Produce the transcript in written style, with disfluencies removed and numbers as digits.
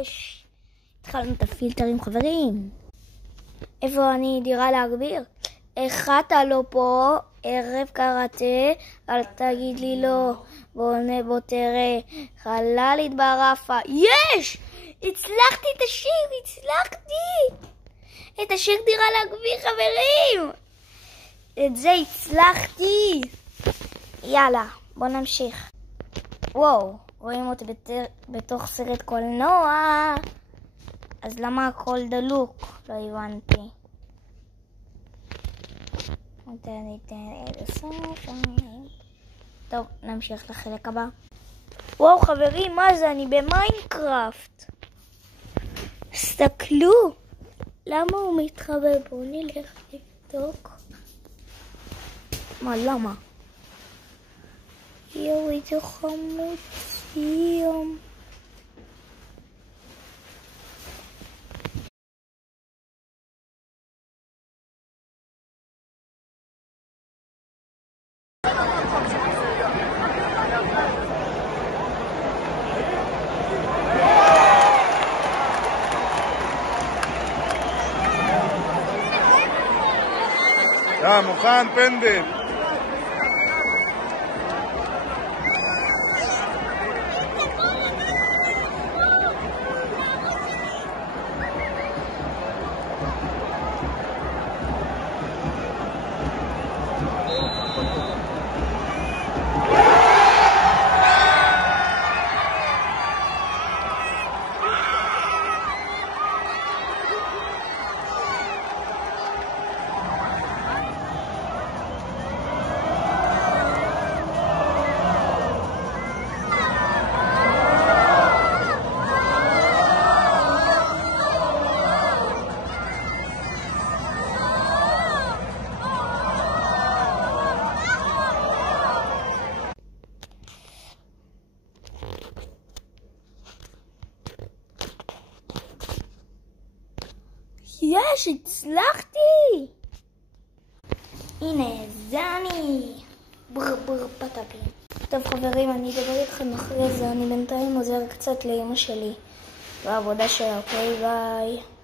יש! התחלנו את הפילטרים, חברים. איפה אני? דירה להגביר? איך אתה לא פה? ערב קראטה, אל תגיד לי לא. בוא תראה, חללית ברפה. יש! הצלחתי את השיר, הצלחתי! את השיר דירה להגביר, חברים! את זה הצלחתי! יאללה, בוא נמשיך. וואו, רואים אותי בתוך סרט קולנוע. אז למה הכל דלוק? לא הבנתי. טוב, נמשיך לחלק הבא. וואו חברים, מה זה? אני במיינקראפט. תסתכלו. למה הוא מתחבא? בואו נלך לבדוק. מה, למה? יואו, איזה חמוצים. מוכן פנדל. יש, הצלחתי! הנה, זה אני! בר פטפים. טוב חברים, אני אדבר איתכם אחרי זה. אני בינתיים עוזר קצת לאמא שלי בעבודה שלה, אוקיי? ביי.